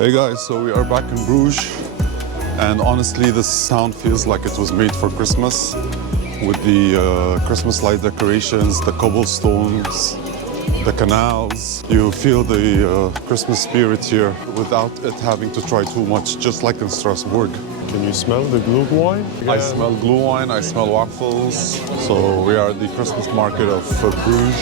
Hey guys, so we are back in Bruges, and honestly this town feels like it was made for Christmas with the Christmas light decorations, the cobblestones, the canals. You feel the Christmas spirit here without it having to try too much, just like in Strasbourg. Can you smell the Glühwein? Yeah. I smell Glühwein, I smell Waffles. So we are at the Christmas market of Bruges.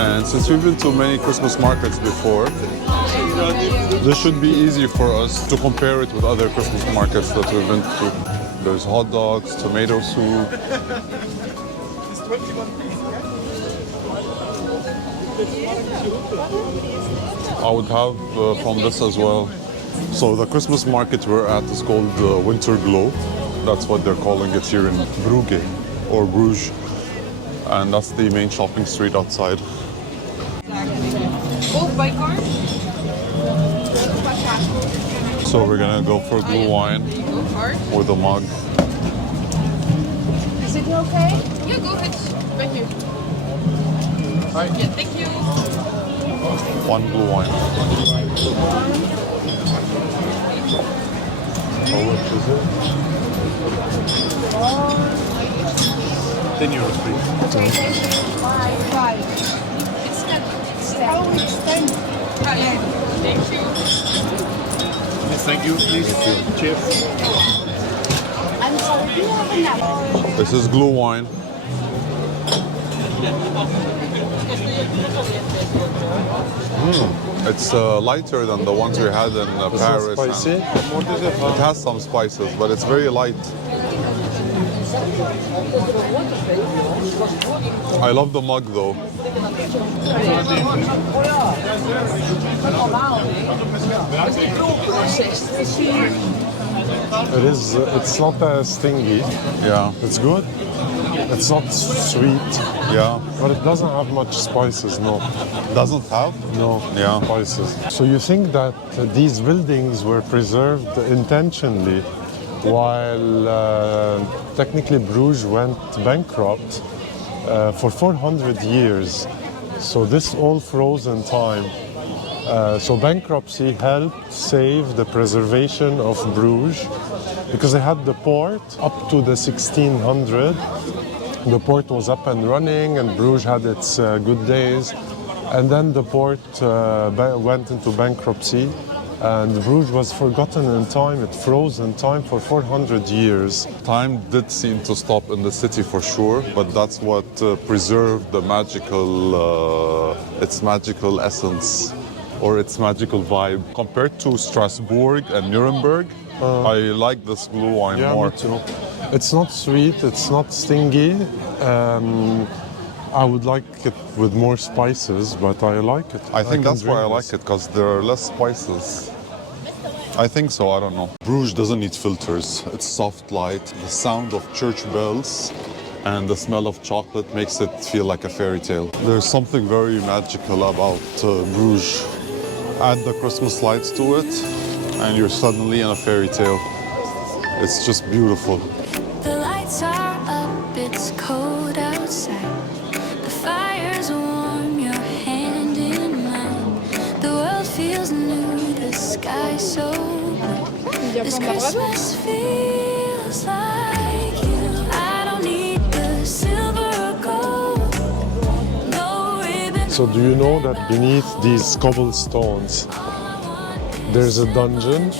And since we've been to many Christmas markets before, this should be easy for us to compare it with other Christmas markets that we've been to. There's hot dogs, tomato soup. I would have from this as well. So the Christmas market we're at is called Winter Glow. That's what they're calling it here in Brugge or Bruges. And that's the main shopping street outside. So we're gonna go for Glühwein with a mug. Is it okay? Yeah, go ahead. Thank you. Yeah, thank you. One Glühwein. How much is it? 10 euros, please. Okay, thank you. Bye. It's 10. It's 10. Oh, it's 10. Thank you. Yes, thank you, please. Cheers. I'm sorry, do you have a napkin? This is Glühwein. It's lighter than the ones we had in Paris. Spicy? It has some spices, but it's very light. I love the mug though. It's not stingy. Yeah, It's good. It's not sweet, yeah. but it doesn't have much spices, no. Doesn't have? No Yeah. spices. So you think that these buildings were preserved intentionally while technically Bruges went bankrupt for 400 years. So this all froze in time. So bankruptcy helped save the preservation of Bruges because they had the port up to the 1600. The port was up and running and Bruges had its good days. And then the port went into bankruptcy and Bruges was forgotten in time. It froze in time for 400 years. Time did seem to stop in the city for sure, but that's what preserved the magical, its magical essence or its magical vibe. Compared to Strasbourg and Nuremberg, I like this Glühwein Yeah, more. me too. It's not sweet, it's not stingy. I would like it with more spices, but I like it. I think can that's why I drink like this. it, because there are less spices. I think so, I don't know. Bruges doesn't need filters. It's soft light. The sound of church bells and the smell of chocolate makes it feel like a fairy tale. There's something very magical about Bruges. Add the Christmas lights to it and you're suddenly in a fairy tale. It's just beautiful. The lights are up, it's cold outside. The fire's warm, your hand in mine. The world feels new, the sky's so blue. This Christmas feels like you. I don't need the silver or gold, no ribbon. So do you know that beneath these cobblestones, there's a dungeon?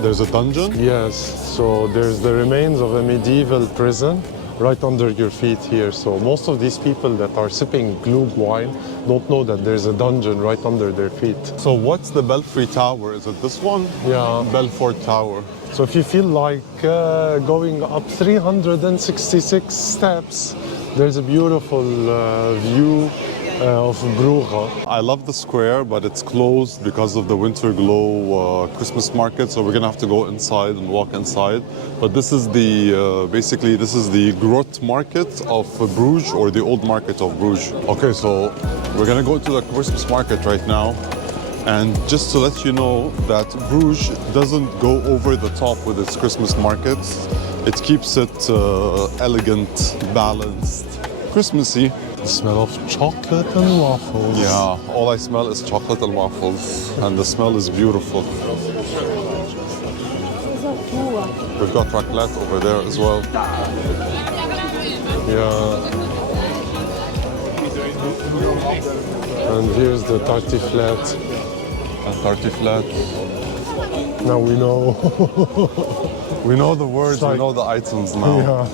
There's a dungeon? Yes, so there's the remains of a medieval prison right under your feet here. So most of these people that are sipping Glühwein don't know that there's a dungeon right under their feet. So what's the Belfry Tower? Is it this one? Yeah. Belfort Tower. So if you feel like going up 366 steps, there's a beautiful view of Bruges. I love the square, but it's closed because of the Winter Glow Christmas market. So we're gonna have to go inside and walk inside. But this is the basically this is the Grote market of Bruges, or the old market of Bruges. Okay, so we're gonna go to the Christmas market right now. And just to let you know that Bruges doesn't go over the top with its Christmas markets. It keeps it elegant, balanced, Christmassy. The smell of chocolate and waffles. Yeah, all I smell is chocolate and waffles, and the smell is beautiful. We've got raclette over there as well. Yeah. And here's the tartiflette. And tartiflette. Now we know. We know the words, It's like- we know the items now. Yeah.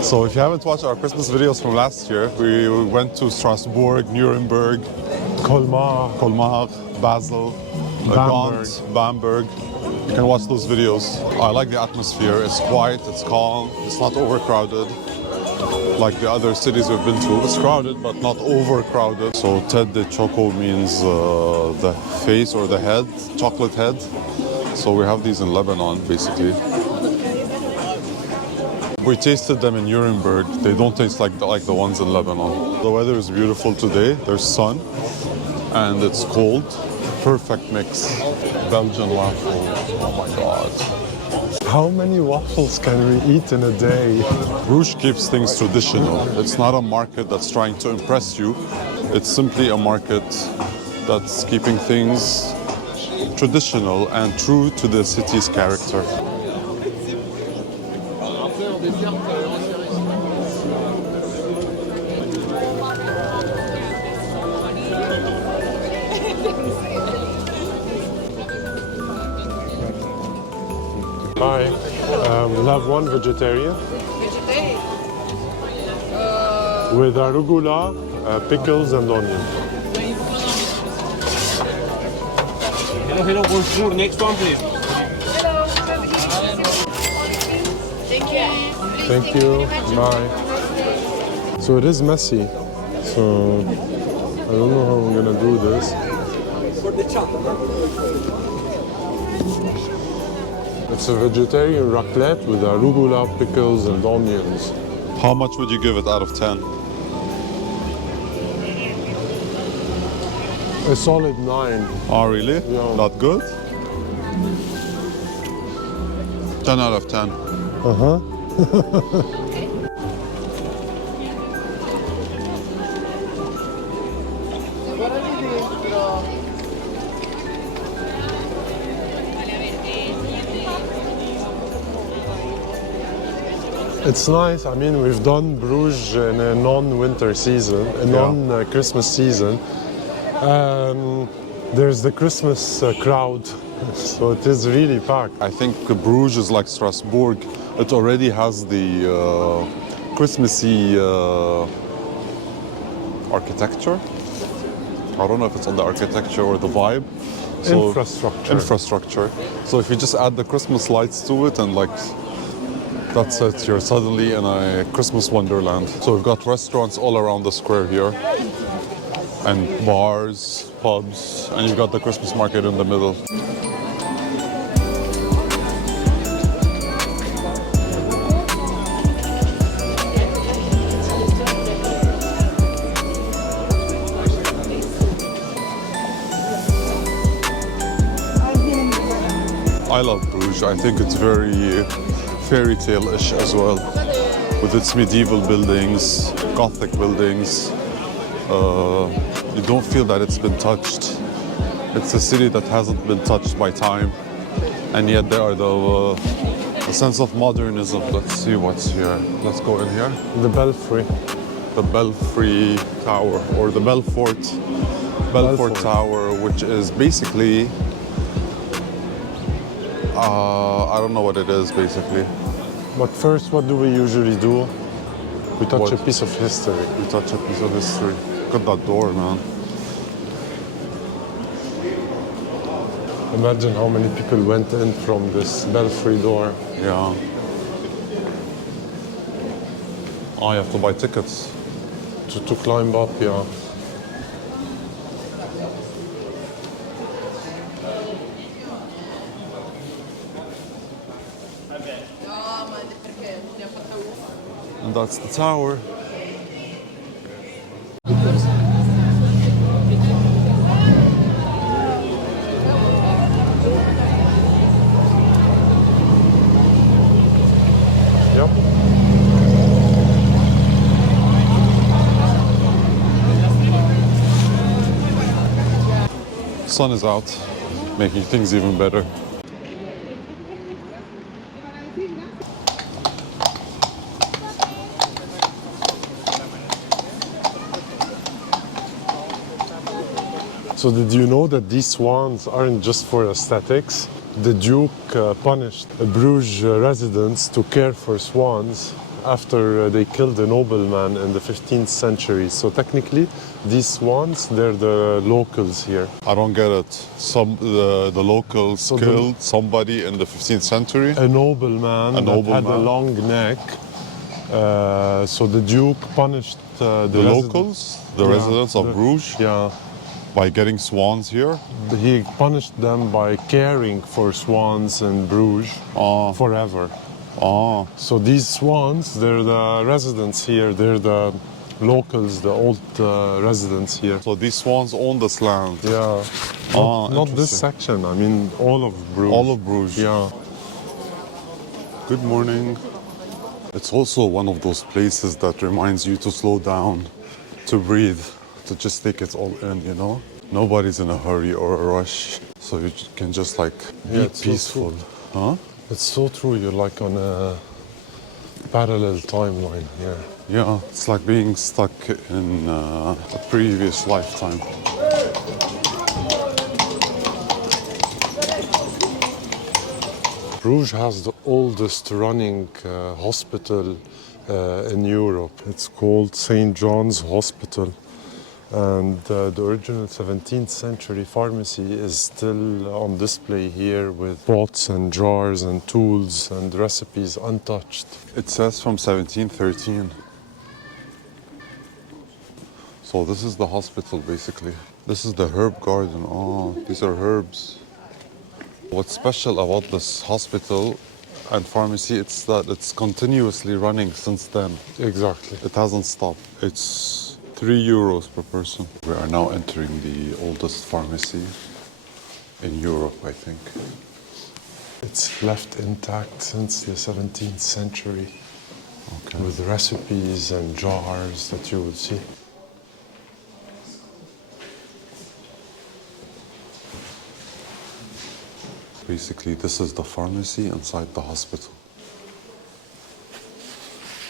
So if you haven't watched our Christmas videos from last year, we went to Strasbourg, Nuremberg, Colmar. Colmar, Basel, Gand, Bamberg. You can watch those videos. I like the atmosphere. It's quiet, it's calm, it's not overcrowded. Like the other cities we've been to, it's crowded but not overcrowded. So tête de choco means the face or the head, chocolate head. So we have these in Lebanon, basically. We tasted them in Nuremberg. They don't taste like the ones in Lebanon. The weather is beautiful today. There's sun and it's cold. Perfect mix. Belgian waffles. Oh my God. How many waffles can we eat in a day? Bruges keeps things traditional. It's not a market that's trying to impress you. It's simply a market that's keeping things traditional and true to the city's character. Hi. We'll have one vegetarian with arugula, pickles, and onion. Hello, bonjour. Next one, please. Thank you. Bye. So it is messy. So I don't know how I'm gonna do this. It's a vegetarian raclette with arugula, pickles, and onions. How much would you give it out of 10? A solid 9. Oh, really? Yeah. Not good? 10 out of 10. It's nice. I mean, we've done Bruges in a non-winter season, a non-Christmas season. There's the Christmas crowd, so it is really packed. I think Bruges is like Strasbourg. It already has the Christmassy architecture. I don't know if it's on the architecture or the vibe. So infrastructure. So if you just add the Christmas lights to it and like that's it, you're suddenly in a Christmas wonderland. So we've got restaurants all around the square here and bars, pubs, and you've got the Christmas market in the middle. I love Bruges. I think it's very fairy tale-ish as well, with its medieval buildings, Gothic buildings. You don't feel that it's been touched. It's a city that hasn't been touched by time, and yet there are the sense of modernism. Let's see what's here. Let's go in here. The Belfry. The Belfry Tower, or the Belfort Tower, which is basically I don't know what it is basically. But first, what do we usually do? We touch What? a piece of history. We touch a piece of history. Look at that door, man. Imagine how many people went in from this belfry door. Yeah. Oh, you have to buy tickets. To climb up, yeah. And that's the tower. Yep. sun is out, making things even better. So did you know that these swans aren't just for aesthetics? The Duke punished Bruges residents to care for swans after they killed a nobleman in the 15th century. So technically, these swans, they're the locals here. I don't get it. The locals killed somebody in the 15th century. A nobleman that had a long neck. So the Duke punished the locals, the residents of Bruges, yeah, by getting swans here. he punished them by caring for swans in Bruges forever. So these swans, they're the residents here. They're the locals, the old residents here. So these swans own this land. Yeah. Not this section. I mean, all of Bruges. All of Bruges. Yeah. Good morning. It's also one of those places that reminds you to slow down, to breathe, to just take it all in, you know? Nobody's in a hurry or a rush, so you can just like be peaceful. Huh? It's so true. You're like on a parallel timeline here. Yeah, it's like being stuck in a previous lifetime. Bruges has the oldest running hospital in Europe. It's called St. John's Hospital. And the original 17th century pharmacy is still on display here with pots and jars and tools and recipes untouched. It says from 1713. So this is the hospital basically. This is the herb garden. Oh, these are herbs. What's special about this hospital and pharmacy, it's that it's continuously running since then. Exactly. It hasn't stopped. It's €3 per person. We are now entering the oldest pharmacy in Europe, I think. It's left intact since the 17th century, with recipes and jars that you would see. Basically, this is the pharmacy inside the hospital.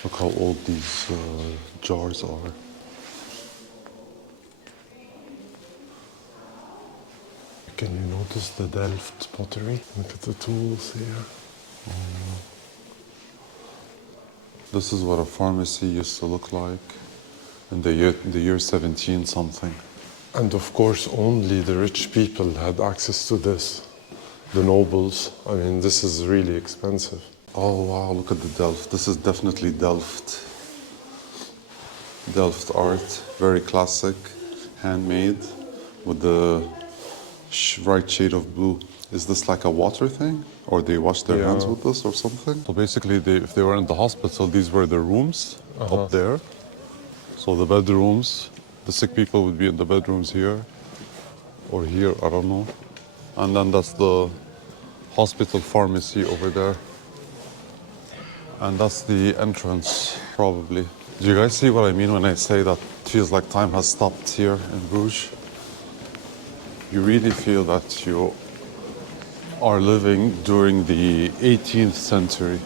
Look how old these jars are. Can you notice the Delft pottery? Look at the tools here. This is what a pharmacy used to look like in the year 17 something. And of course, only the rich people had access to this. The nobles. I mean, this is really expensive. Oh wow, look at the Delft. This is definitely Delft. Delft art, very classic, handmade, with the right shade of blue. Is this like a water thing? Or they wash their hands with this or something? So basically, if they were in the hospital, these were the rooms up there. So the bedrooms, the sick people would be in the bedrooms here or here, I don't know. And then that's the hospital pharmacy over there. And that's the entrance, probably. Do you guys see what I mean when I say that it feels like time has stopped here in Bruges? You really feel that you are living during the 18th century.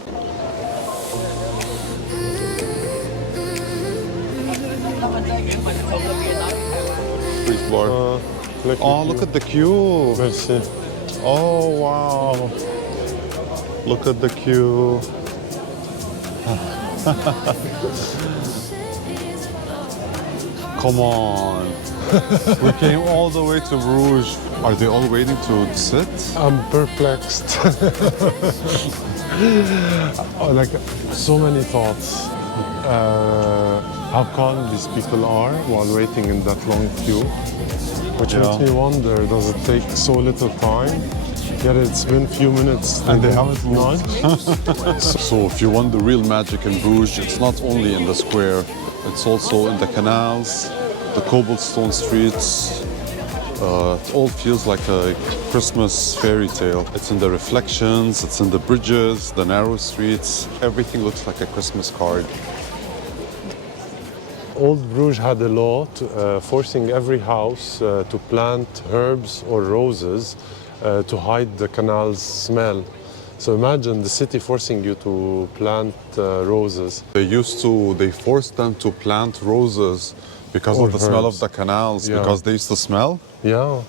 Please, Lord. Oh, look at the queue. Merci. Oh, wow. Look at the queue. Come on. We came all the way to Bruges. Are they all waiting to sit? I'm perplexed. Like, so many thoughts. How calm these people are while waiting in that long queue. Which makes me wonder, does it take so little time? Yet it's been a few minutes And they haven't moved. moved. So if you want the real magic in Bruges, it's not only in the square, it's also in the canals, the cobblestone streets. It all feels like a Christmas fairy tale. It's in the reflections, it's in the bridges, the narrow streets. Everything looks like a Christmas card. Old Bruges had a law forcing every house to plant herbs or roses to hide the canal's smell. So imagine the city forcing you to plant roses. They forced them to plant roses because Or of the smell of herbs. the canals, Yeah. because they used to smell. Yeah,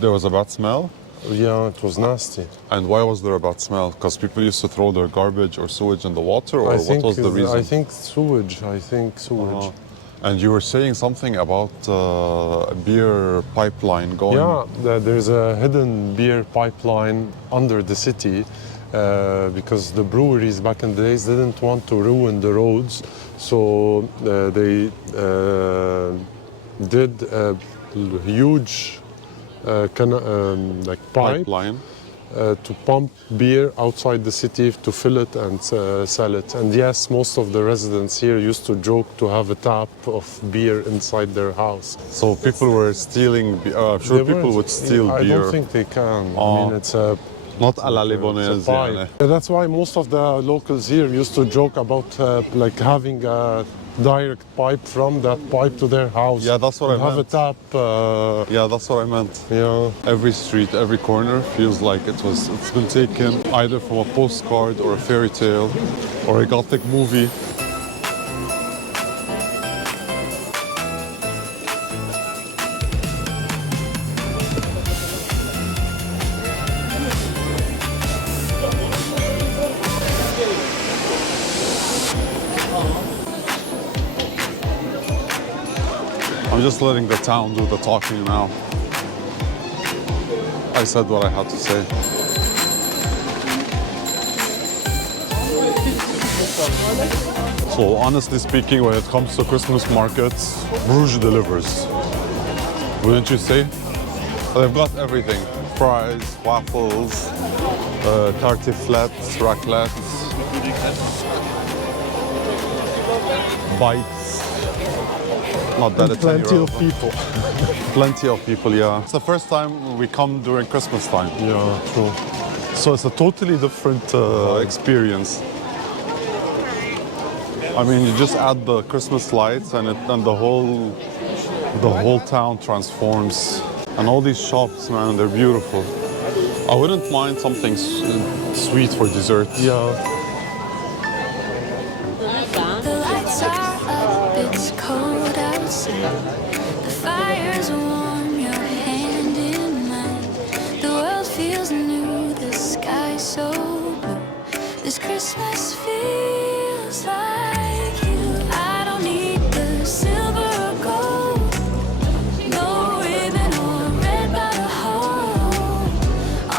There was a bad smell. yeah, it was nasty. And why was there a bad smell? Because people used to throw their garbage or sewage in the water, or what was the reason? I think sewage. And you were saying something about a beer pipeline going. Yeah, there's a hidden beer pipeline under the city because the breweries back in the days didn't want to ruin the roads, so they did a huge like Pipeline. to pump beer outside the city to fill it and sell it. And yes, most of the residents here used to joke to have a tap of beer inside their house. So people were stealing. I'm sure They people weren't- would steal I beer. don't think they can. I Oh. mean, it's a Not à la it's a Libanaise. pipe. يعني. That's why most of the locals here used to joke about like having a direct pipe from that pipe to their house. Yeah, that's what I have meant. a tap. Yeah, that's what I meant. Yeah. Every street, every corner feels like it's been taken either from a postcard or a fairy tale or a Gothic movie. I'm just letting the town do the talking now. I said what I had to say. So honestly speaking, when it comes to Christmas markets, Bruges delivers. Wouldn't you say? They've got everything. Fries, waffles, tartiflettes, raclette, bites. Not that it's any Plenty of relevant. people. Plenty of people, yeah. It's the first time we come during Christmas time. Yeah, true. So it's a totally different experience. I mean, you just add the Christmas lights and the whole town transforms. And all these shops, man, they're beautiful. I wouldn't mind something sweet for dessert. Yeah. The lights are up, it's cold outside. The fire's warm, your hand in mine. The world feels new, the sky so blue. This Christmas feels like you. I don't need the silver or gold, no ribbon or red buttonhole.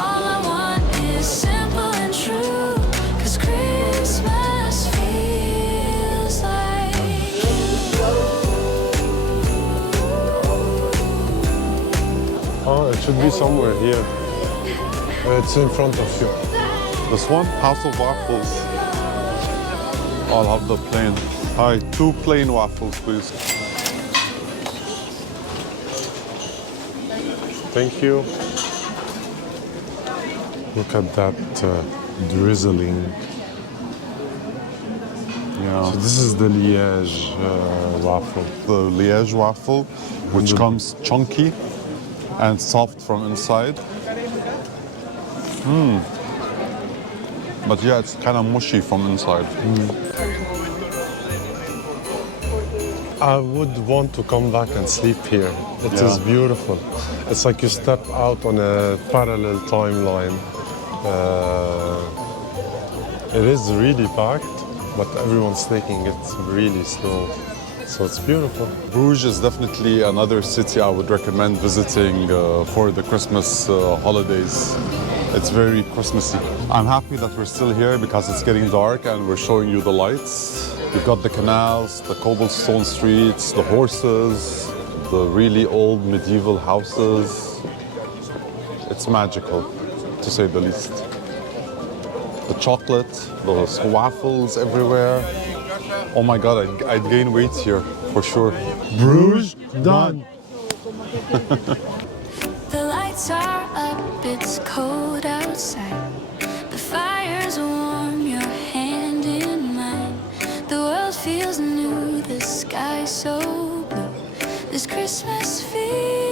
All I want is simple and true, 'cause Christmas feels like you. Oh, it should be somewhere here. It's in front of you. This one, House of Waffles. I'll have the plain. Hi, 2 plain waffles, please. Thank you. Look at that drizzling. Yeah. So this is the Liège waffle. The Liège waffle, which Mhm. comes chunky and soft from inside. But yeah, it's kind of mushy from inside. I would want to come back and sleep here. It is Yeah. beautiful. It's like you step out on a parallel timeline. It is really packed, but everyone's taking it really slow. So it's beautiful. Bruges is definitely another city I would recommend visiting for the Christmas holidays. It's very Christmassy. I'm happy that we're still here because it's getting dark and we're showing you the lights. You've got the canals, the cobblestone streets, the horses, the really old medieval houses. It's magical, to say the least. The chocolate, those waffles everywhere. Oh my God, I'd gain weight here, for sure. Bruges done. The lights are up, it's cold outside. The fire's warm, your hand in mine. The world feels new, the sky so this Christmas feels